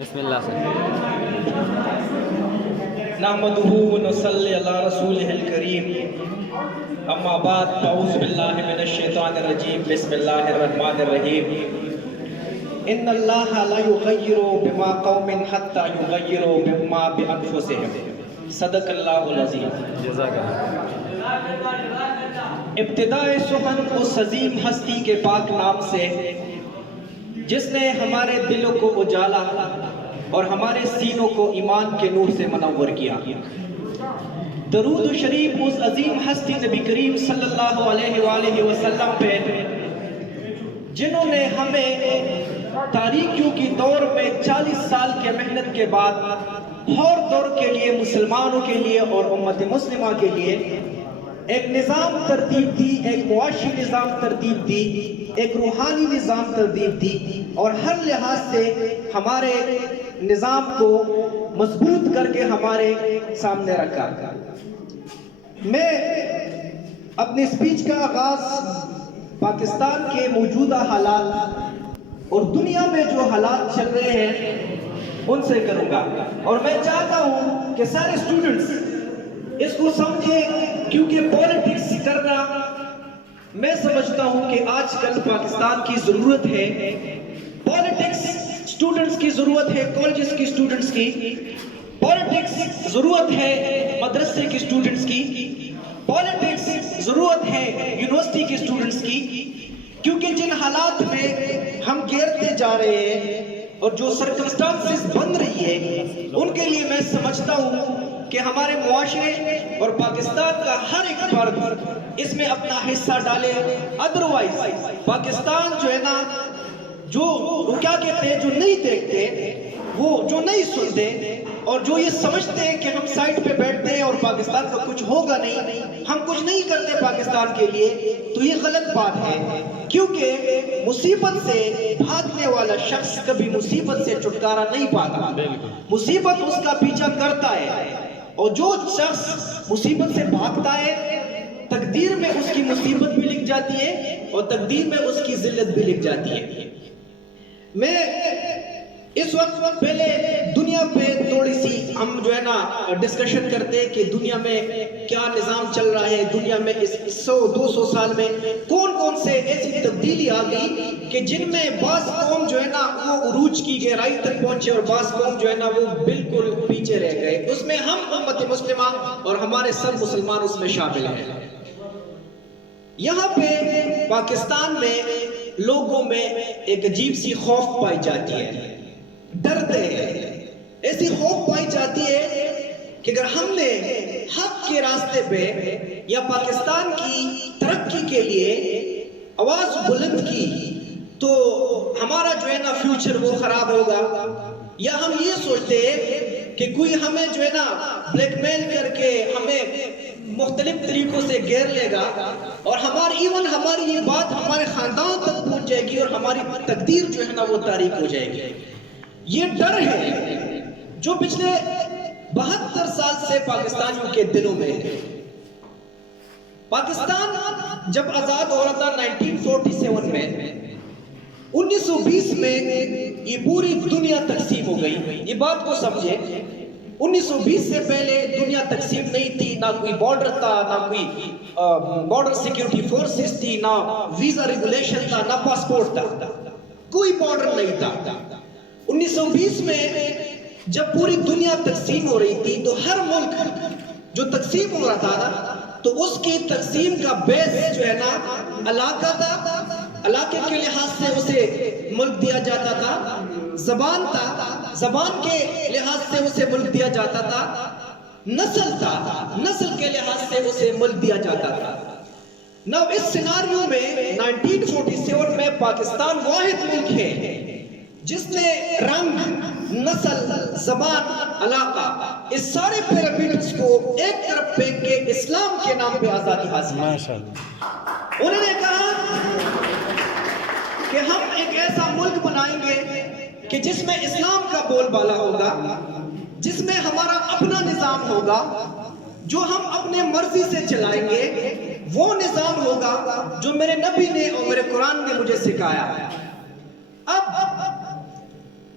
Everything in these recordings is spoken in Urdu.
بسم اللہ سے نحمدہ ونصلی علی رسولہ الکریم اما بعد اعوذ باللہ من الشیطان الرجیم بسم اللہ الرحمن الرحیم ان اللہ لا یغیر بما قوم حتی یغیروا بما بانفسهم صدق اللہ العظیم. جزاک اللہ. ابتدائے سخن اس عظیم ہستی کے پاک نام سے جس نے ہمارے دلوں کو اجالا اور ہمارے سینوں کو ایمان کے نور سے منور کیا. درود و شریف اس عظیم ہستی نبی کریم صلی اللہ علیہ وآلہ وسلم پہ جنہوں نے ہمیں تاریکیوں کی دور میں 40 سال کے محنت کے بعد ہر دور کے لیے مسلمانوں کے لیے اور امت مسلمہ کے لیے ایک نظام ترتیب دی، ایک معاشی نظام ترتیب دی، ایک روحانی نظام ترتیب دی اور ہر لحاظ سے ہمارے نظام کو مضبوط کر کے ہمارے سامنے رکھا. میں اپنی سپیچ کا آغاز پاکستان کے موجودہ حالات اور دنیا میں جو حالات چل رہے ہیں ان سے کروں گا، اور میں چاہتا ہوں کہ سارے اسٹوڈنٹس اس کو سمجھیں، کیونکہ پولیٹکس کرنا میں سمجھتا ہوں کہ آج کل پاکستان کی ضرورت ہے. پولیٹکس اسٹوڈنٹس کی ضرورت ہے، کالجز کی اسٹوڈنٹس کی. پولیٹکس ضرورت ہے مدرسے کی اسٹوڈنٹس کی. پولیٹکس ضرورت ہے یونیورسٹی کی اسٹوڈنٹس کی، کیونکہ جن حالات میں ہم گھیرتے جا رہے ہیں اور جو سرکمسٹانسز بن رہی ہے ان کے لیے میں سمجھتا ہوں کہ ہمارے معاشرے اور پاکستان کا ہر ایک فرد اس میں اپنا حصہ ڈالے. ادروائز پاکستان جو ہے نا، جو کیا کہتے ہیں، جو نہیں دیکھتے، وہ جو نہیں سنتے اور جو یہ سمجھتے ہیں کہ ہم سائٹ پہ بیٹھتے ہیں اور پاکستان کا کچھ ہوگا نہیں، ہم کچھ نہیں کرتے پاکستان کے لیے، تو یہ غلط بات ہے. کیونکہ مصیبت سے بھاگنے والا شخص کبھی مصیبت سے چھٹکارا نہیں پاتا، مصیبت اس کا پیچھا کرتا ہے. اور جو شخص مصیبت سے بھاگتا ہے تقدیر میں اس کی مصیبت بھی لکھ جاتی ہے اور تقدیر میں اس کی ذلت بھی لکھ جاتی ہے. میں اس وقت پہلے دنیا پہ تھوڑی سی ہم جو ہے نا ڈسکشن کرتے ہیں کہ دنیا میں کیا نظام چل رہا ہے. دنیا میں اس 100-200 سال میں کون کون سے ایسی تبدیلی آ گئی کہ جن میں بعض قوم جو ہے نا وہ عروج کی گہرائی تک پہنچے اور بعض قوم جو ہے نا وہ بالکل پیچھے رہ گئے. اس میں ہم امت مسلمہ اور ہمارے سب مسلمان اس میں شامل ہیں. یہاں پہ پاکستان میں لوگوں میں ایک عجیب سی خوف پائی جاتی ہے، ڈرتے ہیں. ایسی خوف پائی جاتی ہے کہ اگر ہم نے حق کے راستے پہ یا پاکستان کی ترقی کے لیے آواز بلند کی تو ہمارا جو ہے نا فیوچر وہ خراب ہوگا. یا ہم یہ سوچتے ہیں کہ کوئی ہمیں جو ہے نا بلیک میل کر کے ہمیں مختلف طریقوں سے گھیر لے گا اور ہماری یہ بات ہمارے خاندان تک پہنچ جائے گی اور ہماری تقدیر جو ہے نا وہ تاریک ہو جائے گی. یہ ڈر ہے جو پچھلے 72 سال سے پاکستانیوں کے دلوں میں ہے. پاکستان جب آزاد ہو رہا تھا 1947 میں، 1920 میں یہ پوری دنیا تقسیم ہو گئی. یہ بات کو سمجھے، 1920 سے پہلے دنیا تقسیم نہیں تھی، نہ کوئی بارڈر تھا، نہ کوئی بارڈر سیکیورٹی فورسز تھی، نہ ویزا ریگولیشن تھا، نہ پاسپورٹ تھا، کوئی بارڈر نہیں تھا. 1920 میں جب پوری دنیا تقسیم ہو رہی تھی تو ہر ملک جو تقسیم ہو رہا تھا تو اس کی تقسیم کا بیس جو ہے نا علاقہ تھا. علاقے کے لحاظ سے اسے ملک دیا جاتا تھا. زبان تھا، زبان کے لحاظ سے اسے ملک دیا جاتا تھا. نسل تھا، نسل کے لحاظ سے اسے ملک دیا جاتا تھا. نو اس سیناریو میں 1947 میں پاکستان واحد ملک ہے جس نے رنگ، نسل، زبان، علاقہ، اس سارے پیرامیٹرز کو ایک طرف پھینک کے اسلام کے نام پہ آزادی حاصل کی. انہوں نے کہا کہ ہم ایک ایسا ملک بنائیں گے کہ جس میں اسلام کا بول بالا ہوگا، جس میں ہمارا اپنا نظام ہوگا جو ہم اپنے مرضی سے چلائیں گے. وہ نظام ہوگا جو میرے نبی نے اور میرے قرآن نے مجھے سکھایا. اب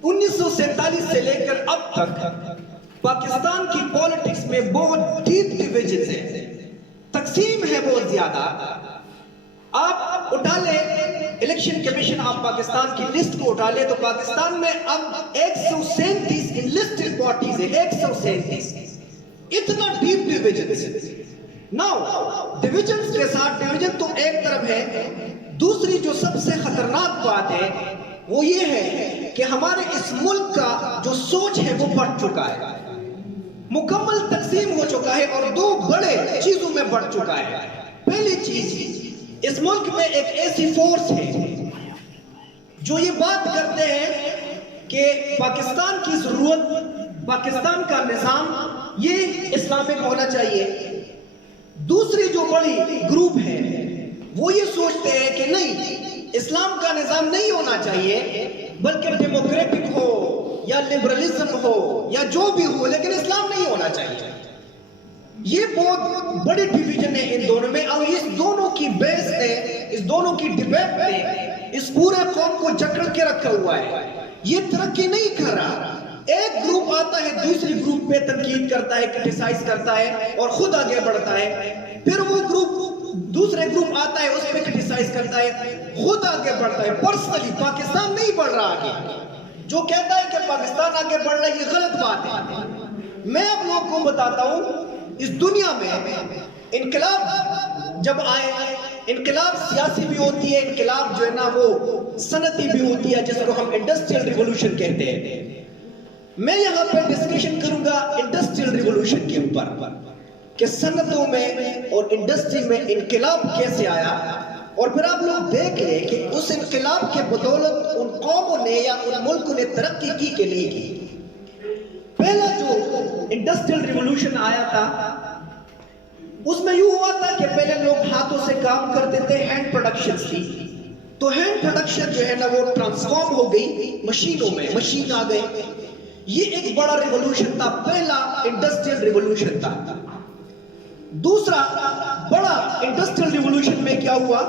1947 سے لے کر اب تک پاکستان کی پولیٹکس میں بہت ڈیپ ڈیویژنز ہیں، تقسیم ہے بہت زیادہ۔ آپ اٹھا لیں الیکشن کمیشن آف پاکستان کی لسٹ کو اٹھا لیں تو پاکستان میں اب 137 انلسٹڈ پارٹیز ہیں، 137، اتنا ڈیپ ڈیویژنز۔ ناؤ ڈیویژنز کے ساتھ ڈیویژن تو ایک طرف ہے، دوسری جو سب سے خطرناک بات ہے وہ یہ ہے کہ ہمارے اس ملک کا جو سوچ ہے وہ بڑھ چکا ہے، مکمل تقسیم ہو چکا ہے اور دو بڑے چیزوں میں بڑھ چکا ہے۔ پہلی چیز، اس ملک میں ایک ایسی فورس ہے جو یہ بات کرتے ہیں کہ پاکستان کی ضرورت، پاکستان کا نظام یہ اسلامک ہونا چاہیے۔ دوسری جو بڑی گروپ ہے وہ یہ سوچتے ہیں کہ نہیں، اسلام کا نظام نہیں ہونا چاہیے بلکہ ڈیموکریٹک ہو یا لبرلزم ہو یا جو بھی ہو، لیکن اسلام نہیں ہونا چاہیے۔ یہ بہت بڑی ڈیویژن ہے ان دونوں میں، اور اس دونوں کی بیس نے، اس دونوں کی ڈیبیٹ نے اس پورے قوم کو جکڑ کے رکھا ہوا ہے۔ یہ ترقی نہیں کر رہا۔ ایک گروپ آتا ہے دوسری گروپ پہ تنقید کرتا ہے، کرٹیسائز کرتا ہے اور خود آگے بڑھتا ہے، پھر وہ گروپ دوسرے گروپ آتا ہے اس پہ کرٹیسائز کرتا ہے، خود آگے بڑھتا ہے۔ پرسنلی پاکستان نہیں بڑھ رہا آگے۔ جو کہتا ہے کہ پاکستان آگے بڑھ رہا ہے یہ غلط بات ہے۔ میں آپ لوگوں کو بتاتا ہوں، اس دنیا میں انقلاب جب آئے، انقلاب سیاسی بھی ہوتی ہے، انقلاب جو ہے نا وہ صنعتی بھی ہوتی ہے، جس کو ہم انڈسٹریل ریولوشن کہتے ہیں۔ میں یہاں پہ ڈسکشن کروں گا انڈسٹریل ریولوشن کے اوپر کہ صنعتوں میں اور انڈسٹری میں انقلاب کیسے آیا، اور پھر آپ لوگ دیکھ لیں کہ اس انقلاب کے بدولت ان قوموں نے یا ان ملکوں نے ترقی کی کہ نہیں کی۔ پہلا جو انڈسٹریل ریولوشن آیا تھا اس میں یوں ہوا تھا کہ پہلے لوگ ہاتھوں سے کام کرتے تھے، ہینڈ پروڈکشن تھی، تو ہینڈ پروڈکشن جو ہے نا وہ ٹرانسفارم ہو گئی مشینوں میں، مشین آ گئے۔ یہ ایک بڑا ریولوشن تھا، پہلا انڈسٹریل ریولوشن تھا۔ دوسرا بڑا انڈسٹریل ریولوشن میں کیا ہوا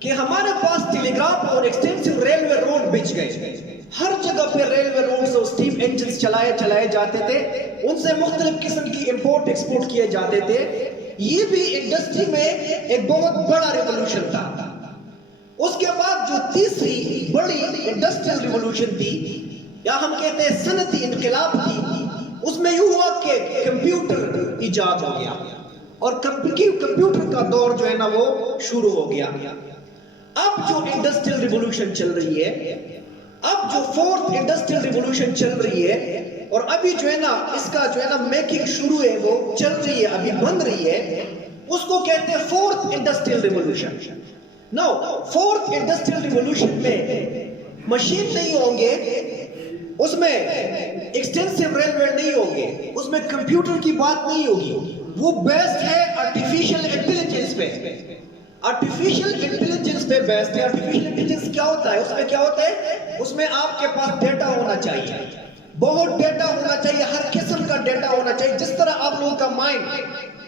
کہ ہمارے پاس ٹیلی گراف اور ایکسٹینسو ریلوے روڈ بچ گئے۔ ہر جگہ پہ ریلوے روڈز اور اسٹیم انجنز چلائے جاتے تھے، ان سے مختلف قسم کی امپورٹ ایکسپورٹ کیے جاتے تھے۔ یہ بھی انڈسٹری میں ایک بہت بڑا ریولوشن تھا۔ اس کے بعد جو تیسری بڑی انڈسٹریل ریولوشن تھی یا ہم کہتے ہیں صنعتی انقلاب تھی، اس میں یوں ہوا کہ کمپیوٹر ایجاد ہو گیا اور کمپیوٹر کا دور جو ہے نا وہ شروع ہو گیا۔ اب جو انڈسٹریل ریولوشن چل رہی ہے، اب جو فورتھ انڈسٹریل ریولوشن چل رہی ہے، اور ابھی جو ہے نا اس کا جو ہے نا میکنگ شروع ہے، وہ چل رہی ہے، ابھی بن رہی ہے، اس کو کہتے ہیں فورتھ انڈسٹریل ریولوشن۔ نو فورتھ انڈسٹریل ریولوشن میں مشین نہیں ہوں گے، اس میں ایکسٹینسو ریلوے نہیں ہوں گے، اس میں کمپیوٹر کی بات نہیں ہوگی، وہ بیسڈ ہے آرٹیفیشل انٹیلیجنس پہ۔ آرٹیفیشل انٹیلیجنس پہ بیسڈ ہے۔ آرٹیفیشل انٹیلیجنس کیا ہوتا ہے؟ اس میں کیا ہوتا ہے؟ اس میں آپ کے پاس ڈیٹا ہونا چاہیے، بہت ڈیٹا ہونا چاہیے، ہر قسم کا ڈیٹا ہونا چاہیے۔ جس طرح آپ لوگوں کا مائنڈ،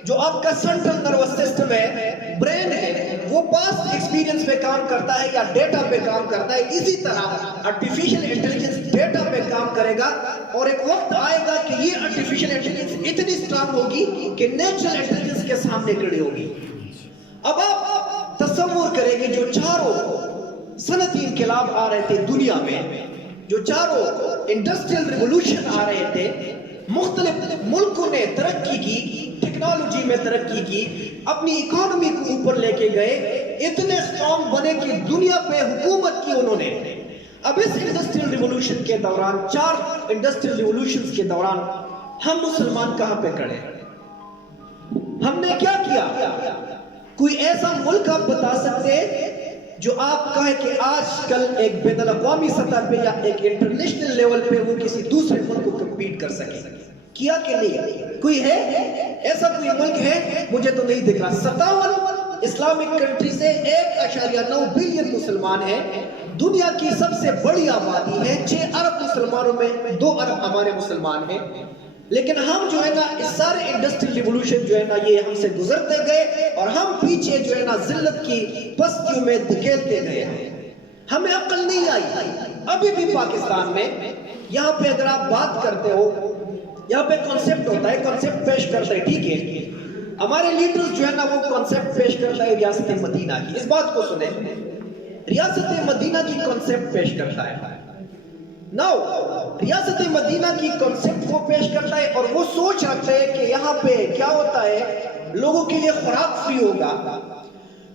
جو آپ کا سینٹرل نروس سسٹم ہے، برین ہے، وہ پاسٹ ایکسپیرینس پہ کام کرتا ہے یا ڈیٹا پہ کام کرتا ہے، اسی طرح آرٹیفیشل انٹیلیجنس ڈیٹا پہ کام کرے گا، اور ایک وقت آئے گا کہ یہ آرٹیفیشل انٹیلیجنس اتنی اسٹرانگ ہوگی کہ نیچرل انٹیلیجنس کے سامنے کھڑی ہوگی۔ اب آپ تصور کریں گے جو چاروں صنعتی انقلاب آ رہے تھے دنیا میں، جو چاروں انڈسٹریل ریولوشن آ رہے تھے، مختلف ملکوں نے ترقی کی، ٹیکنالوجی میں ترقی کی، اپنی اکانومی کو اوپر لے کے گئے، اتنے اسٹرانگ بنے کہ دنیا پہ حکومت کی انہوں نے۔ اب اس انڈسٹریل ریولوشن کے دوران، چار انڈسٹریل ریولوشنز کے دوران، ہم مسلمان کہاں پہ کھڑے؟ ہم نے کیا کیا؟ کوئی ایسا ملک آپ بتا سکتے جو آپ کہے کہ آج کل ایک بین الاقوامی سطح پہ یا ایک انٹرنیشنل لیول پہ وہ کسی دوسرے ملک کو کمپیٹ کر سکے؟ کیا کہ نہیں؟ کوئی ہے ایسا؟ کوئی ملک ہے؟ مجھے تو نہیں دکھا۔ 57 اسلامک کنٹری سے 1.9 بلین مسلمان ہیں، دنیا کی سب سے بڑی آبادی ہے، 6 ارب مسلمانوں میں 2 ارب ہمارے مسلمان ہیں، لیکن ہم جو ہے نا اس سارے انڈسٹریل ریولوشن جو ہے نا یہ ہم سے گزرتے گئے، اور ہم پیچھے جو ہے نا ذلت کی پستیوں میں دھکیلتے گئے ہیں۔ ہمیں عقل نہیں آئی. ابھی بھی پاکستان میں یہاں پہ اگر آپ بات کرتے ہو، یہاں پہ کانسیپٹ ہوتا ہے، کانسیپٹ پیش کرتا ہے، ٹھیک ہے، ہمارے لیڈرز جو ہے نا وہ کانسیپٹ پیش کرتا ہے ریاست مدینہ کی. اس بات کو سنیں، ریاست مدینہ کی کانسیپٹ پیش کرتا ہے. ناؤ ریاست مدینہ کی کانسیپٹ کو پیش کرتا ہے اور وہ سوچ رکھتا ہے کہ یہاں پہ کیا ہوتا ہے، لوگوں کے لیے خوراک فری ہوگا،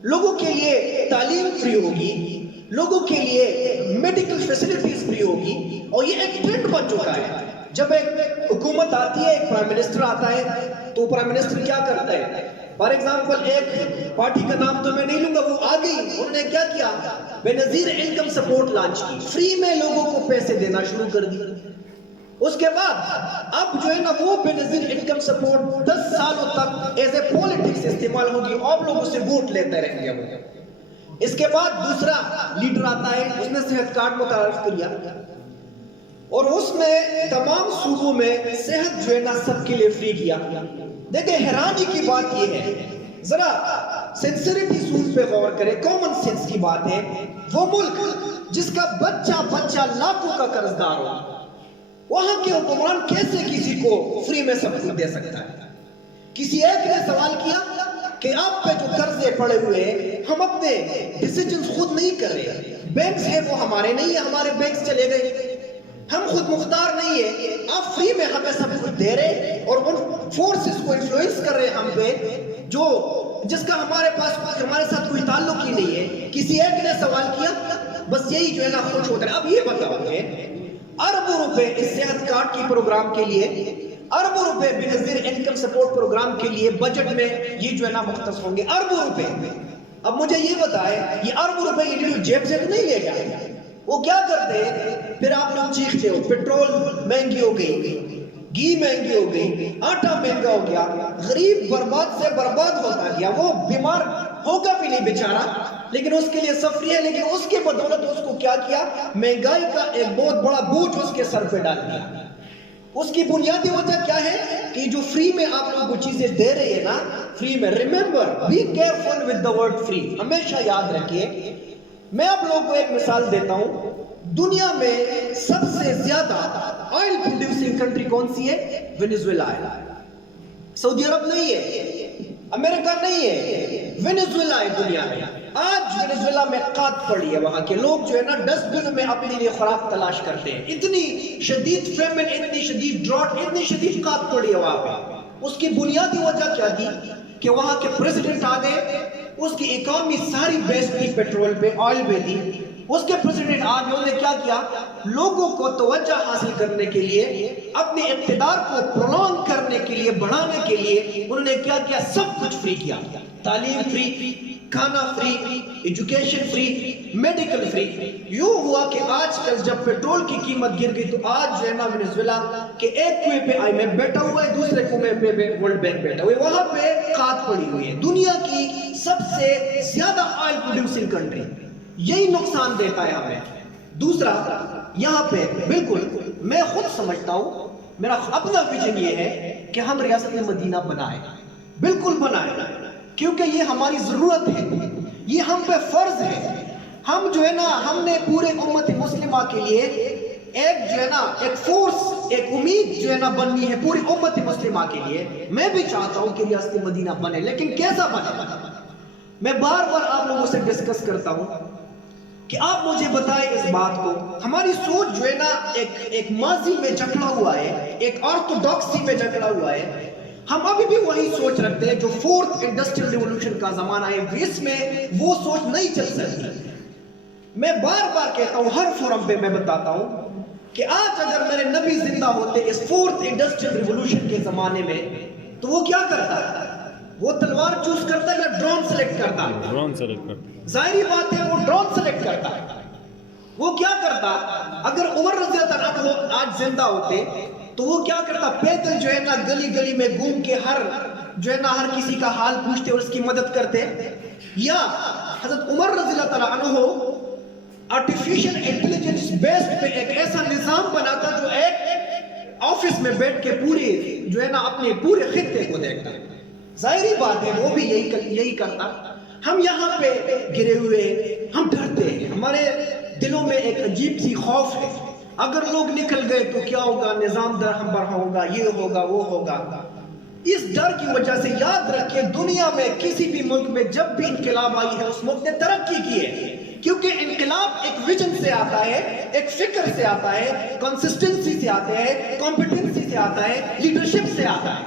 لوگوں کے لیے تعلیم فری ہوگی، لوگوں کے لیے میڈیکل فیسلٹیز فری ہوگی. اور یہ ایک ٹرینڈ بن چکا ہے. جب ایک حکومت آتی ہے، ایک پرائم منسٹر آتا ہے، تو پرائم منسٹر کیا کرتا ہے؟ فار ایگزامپل ایک پارٹی کا نام تو میں نہیں لوں گا، وہ آ گئی، انہوں نے کیا کیا؟ بے نظیر انکم سپورٹ لانچ کی، فری میں لوگوں کو پیسے دینا شروع کر دی. اس کے بعد اب جو ہے نا وہ بے نظیر انکم سپورٹ 10 سالوں تک ایز اے پولیٹکس استعمال ہوگی، آپ لوگوں سے ووٹ لیتے رہیں گے وہ. اس کے بعد دوسرا لیڈر آتا ہے، اس نے صحت کارڈ متعارف کیا اور اس نے تمام صوبوں میں صحت جو ہے نا سب کے لیے فری کیا. دیکھیں حیرانی کی بات یہ ہے، ذرا سنسیریٹی سوٹ پہ غور کریں، کامن سینس کی بات ہے، وہ ملک جس کا بچہ بچہ لاکھوں کا قرض دار ہو، وہاں کے حکمران کیسے کسی کو فری میں سب کچھ دے سکتا ہے؟ کسی ایک نے سوال کیا کہ آپ پہ جو قرضے پڑے ہوئے ہیں، ہم اپنے ڈیسیجنز خود نہیں کر رہے، بینکس ہیں وہ ہمارے نہیں ہیں، ہمارے بینکس چلے گئے، ہم خود مختار نہیں ہے، آپ فری میں ہمیں سب کچھ دے رہے اور ان فورسز کو انفلوئنس کر رہے ہم پہ جو جس کا ہمارے پاس ہمارے ساتھ کوئی تعلق ہی نہیں ہے. کسی ایک نے سوال کیا، بس یہی جو ہے نا خوش ہوتے ہیں. اب یہ بتاؤ کہ اربوں روپے اس صحت کارڈ کی پروگرام کے لیے، اربوں روپے بے نظیر انکم سپورٹ پروگرام کے لیے بجٹ میں یہ جو ہے نا مختص ہوں گے، اربوں روپے. اب مجھے یہ بتائے، یہ اربوں روپے یہ جیب سے تو نہیں لے گیا، وہ کیا کرتے ہیں؟ پھر آپ لوگ چیختے ہو پیٹرول مہنگی ہو گئی، گھی مہنگی ہو گئی، آٹا مہنگا ہو گیا، غریب برباد سے برباد ہوتا گیا، وہ بیمار ہوگا بھی نہیں بیچارہ، لیکن اس کے لیے سفری ہے، لیکن اس کے بدولت اس کو کیا کیا؟ مہنگائی کا ایک بہت بڑا بوجھ اس کے سر پہ ڈال دیا. اس کی بنیادی وجہ کیا ہے کہ جو فری میں آپ لوگوں کو چیزیں دے رہے ہیں نا، فری میں، remember be careful with the word free, ہمیشہ یاد رکھیے. میں آپ لوگوں کو ایک مثال دیتا ہوں، دنیا میں سب سے زیادہ آئل پروڈیوسنگ کنٹری کون سی ہے؟ وینیزویلا ہے. سعودی عرب نہیں ہے، امریکہ نہیں ہے، وینیزویلا ہے دنیا میں. آج وینیزویلا میں قحط پڑی ہے، وہاں کے لوگ جو ہے نا ڈسٹ بن میں اپنے لیے خوراک تلاش کرتے ہیں. اتنی شدید فیمن، اتنی شدید ڈراٹ، اتنی شدید قحط پڑی ہے وہاں پہ. اس کی بنیادی وجہ کیا تھی کہ وہاں کے پریزیڈنٹ آ گئے، اس کی اکانومی ساری بیس تھی پیٹرول پہ، آئل پہ تھی. اس کے پریزیڈنٹ آگے انہوں نے کیا کیا؟ لوگوں کو توجہ حاصل کرنے کے لیے، اپنے اقتدار کو پرولونگ کرنے کے لیے، بڑھانے کے لیے انہوں نے کیا کیا؟ سب کچھ فری کیا. تعلیم فری، کھانا free, education free, medical free. یوں ہوا کہ آج کل جب پیٹرول کی قیمت گر گئی تو آج جو ہے نا وینیزویلا کے ایک کنویں پہ آئی ایم ایف بیٹھا ہوا ہے، دوسرے کنویں پہ ورلڈ بینک بیٹھا ہوا ہے، وہاں پہ قحط پڑی ہوئی ہے. دنیا کی سب سے زیادہ آئل پروڈیوسنگ کنٹری. یہی نقصان دیتا ہے ہمیں. دوسرا، یہاں پہ بالکل میں خود سمجھتا ہوں، میرا اپنا ویژن یہ ہے کہ ہم ریاست مدینہ بنائیں، بالکل بنائیں، کیونکہ یہ ہماری ضرورت ہے، یہ ہم پہ فرض ہے. ہم جو ہے نا، ہم نے پورے امت مسلمہ کے لیے ایک جو ہے نا ایک فورس، ایک امید جو ہے نا بننی ہے پوری امت مسلمہ کے لیے. میں بھی چاہتا ہوں کہ ریاست مدینہ بنے، لیکن کیسا بنے؟ میں بار بار آپ لوگوں سے ڈسکس کرتا ہوں کہ آپ مجھے بتائیں اس بات کو. ہماری سوچ جو ہے نا ایک ماضی میں جکڑا ہوا ہے، ایک آرتھوڈاکسی میں جکڑا ہوا ہے. ہم ابھی بھی وہی سوچ رکھتے ہیں جو فورتھ انڈسٹریل ریولوشن کا زمانہ ہے، اس میں وہ سوچ نہیں چل سکتی. میں بار بار کہتا ہوں، ہر فورم پہ میں بتاتا ہوں کہ آج اگر میرے نبی زندہ ہوتے اس فورتھ انڈسٹریل ریولوشن کے زمانے میں، تو وہ کیا کرتا ہے؟ وہ تلوار چوز کرتا ہے یا ڈرون سلیکٹ کرتا ہے؟ ڈرون سلیکٹ کرتا. ظاہری بات ہے وہ ڈرون سلیکٹ کرتا ہے. وہ کیا کرتا؟ اگر عمر رضی اللہ عنہ آج زندہ ہوتے تو وہ کیا کرتا؟ پیدل جو ہے نا گلی گلی میں گھوم کے ہر جو ہے نا ہر کسی کا حال پوچھتے اور اس کی مدد کرتے. یا حضرت عمر رضی اللہ عنہ آرٹیفیشل انٹیلیجنس بیسڈ پہ ایک ایسا نظام بناتا جو ایک آفس میں بیٹھ کے پوری جو ہے نا اپنے پورے خطے کو دیکھتا. ظاہری بات ہے وہ بھی یہی کرتا. ہم یہاں پہ گرے ہوئے، ہم ڈرتے ہیں. ہمارے دلوں میں ایک عجیب سی خوف ہے، اگر لوگ نکل گئے تو کیا ہوگا، نظام درہم برہم ہوگا، یہ ہوگا وہ ہوگا۔ اس ڈر کی وجہ سے یاد رکھیں دنیا میں کسی بھی ملک میں جب بھی انقلاب آئی ہے اس ملک نے ترقی کی ہے، کیونکہ انقلاب ایک ویژن سے آتا ہے، ایک فکر سے آتا ہے، کنسسٹنسی سے آتا ہے، کمپیٹنسی سے آتا ہے، لیڈرشپ سے آتا ہے۔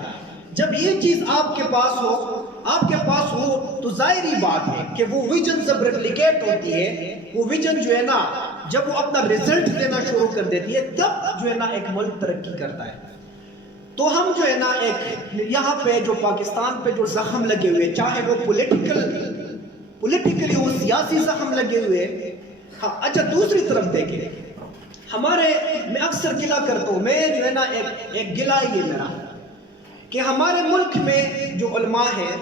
جب یہ چیز آپ کے پاس ہو تو ظاہری بات ہے کہ وہ ویژن جب ریپلیکیٹ ہوتی ہے، وہ ویژن جو ہے نا جب وہ اپنا ریزلٹ دینا شروع کر دیتی ہے، تب جو ہے نا ایک ملک ترقی کرتا ہے۔ تو ہم جو ہے نا ایک یہاں پہ جو پاکستان پہ جو زخم لگے ہوئے، چاہے وہ پولیٹیکلی وہ سیاسی زخم لگے ہوئے، ہاں اچھا دوسری طرف دیکھیں، میں اکثر گلہ کرتا ہوں، میں جو ہے نا ایک گلہ ہی ہے میرا، کہ ہمارے ملک میں جو علماء ہیں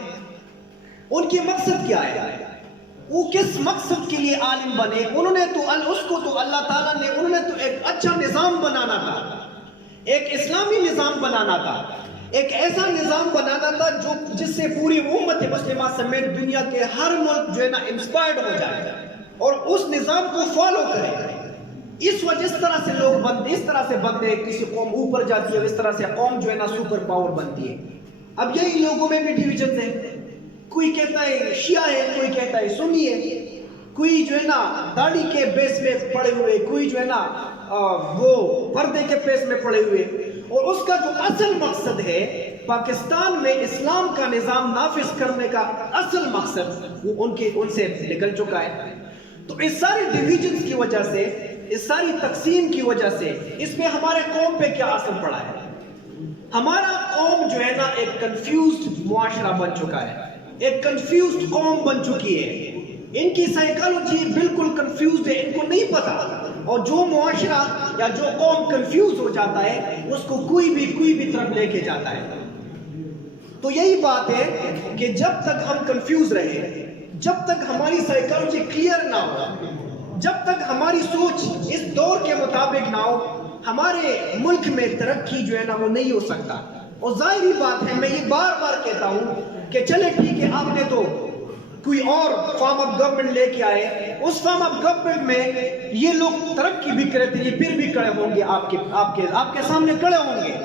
ان کی مقصد کیا ہے، وہ کس مقصد کے لیے عالم بنے؟ انہوں نے تو اللہ تعالیٰ نے انہوں نے تو ایک اچھا نظام بنانا تھا، ایک اسلامی نظام بنانا تھا، ایک ایسا نظام بنانا تھا جس سے پوری امت مسلمہ سمیت دنیا کے ہر ملک جو ہے نا انسپائرڈ ہو جائے اور اس نظام کو فالو کرے۔ اس طرح سے لوگ بنتے، اس طرح سے بنتے، کسی قوم اوپر جاتی ہے، اس طرح سے قوم جو ہے نا سپر پاور بنتی ہے۔ اب یہی لوگوں میں بھی ڈیویژنز ہیں، کوئی کہتا ہے شیعہ ہے، کوئی کہتا ہے سنی ہے، کوئی جو ہے نا داڑھی کے بیس میں پڑے ہوئے، کوئی جو ہے نا وہ پردے کے بیس میں پڑے ہوئے، اور اس کا جو اصل مقصد ہے پاکستان میں اسلام کا نظام نافذ کرنے کا اصل مقصد وہ ان سے نکل چکا ہے۔ تو اس ساری ڈیویژنز کی وجہ سے، اس ساری تقسیم کی وجہ سے اس میں ہمارے قوم پہ کیا اثر پڑا ہے؟ ہمارا قوم جو ہے نا ایک کنفیوزڈ معاشرہ بن چکا ہے، ایک کنفیوزڈ قوم بن چکی ہے، ان کی سائیکالوجی بالکل کنفیوزڈ ہے، ان کو نہیں پتا، اور جو معاشرہ یا جو قوم کنفیوز ہو جاتا ہے اس کو کوئی بھی طرف لے کے جاتا ہے۔ تو یہی بات ہے کہ جب تک ہم کنفیوز رہے، جب تک ہماری سائیکالوجی کلیئر نہ ہو، جب تک ہماری سوچ اس دور کے مطابق نہ ہو، ہمارے ملک میں ترقی جو ہے نا وہ نہیں ہو سکتا۔ اور ظاہری بات ہے، میں یہ بار بار کہتا ہوں کہ چلے ٹھیک ہے، آپ نے تو کوئی اور فارم آف گورنمنٹ لے کے آئے، اس فارم آف گورنمنٹ میں یہ لوگ ترقی بھی کرے تھے، یہ پھر بھی کھڑے ہوں گے آپ کے سامنے کھڑے ہوں گے،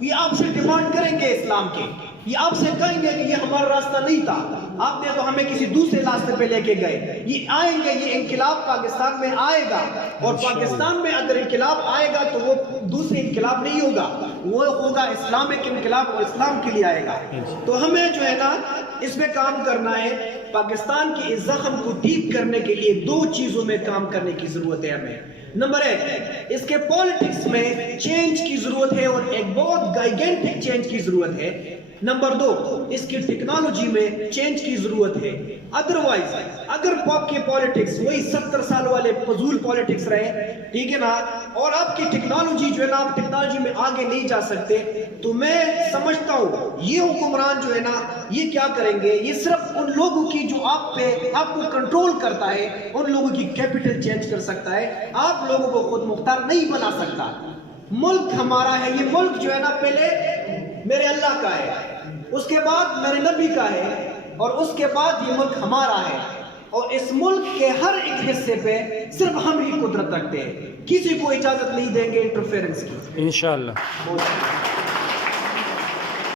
یہ آپ سے ڈیمانڈ کریں گے اسلام کے، یہ آپ سے کہیں گے کہ یہ ہمارا راستہ نہیں تھا، آپ نے تو ہمیں کسی دوسرے راستے پہ لے کے گئے، یہ آئیں گے، یہ انقلاب پاکستان میں آئے گا، اور پاکستان میں اگر انقلاب آئے گا تو وہ دوسری انقلاب نہیں ہوگا، وہ ہوگا اسلامک انقلاب، اور اسلام کے لیے آئے گا۔ تو ہمیں جو ہے نا اس میں کام کرنا ہے، پاکستان کے اس زخم کو ٹھیک کرنے کے لیے دو چیزوں میں کام کرنے کی ضرورت ہے ہمیں۔ نمبر ایک، اس کے پولیٹکس میں چینج کی ضرورت ہے، اور ایک بہت گائیگنٹک چینج کی ضرورت ہے۔ نمبر دو، اس کی ٹیکنالوجی میں چینج کی ضرورت ہے۔ ادروائز اگر آپ کی پولیٹکس وہی 70 سال والے فضول پولیٹکس رہے، ٹھیک ہے نا، اور آپ کی ٹیکنالوجی جو ہے نا، آپ ٹیکنالوجی میں آگے نہیں جا سکتے، تو میں سمجھتا ہوں یہ حکمران جو ہے نا یہ کیا کریں گے، یہ صرف ان لوگوں کی جو آپ کو کنٹرول کرتا ہے، ان لوگوں کی کیپٹل چینج کر سکتا ہے، آپ لوگوں کو خود مختار نہیں بنا سکتا۔ ملک ہمارا ہے، یہ ملک جو ہے نا پہلے میرے اللہ کا ہے، اس کے بعد میرے نبی کا ہے، اور اس کے بعد یہ ملک ہمارا ہے، اور اس ملک کے ہر ایک حصے پہ صرف ہم ہی قدرت رکھتے ہیں، کسی کو اجازت نہیں دیں گے انٹرفیرنس کی۔ انشاءاللہ۔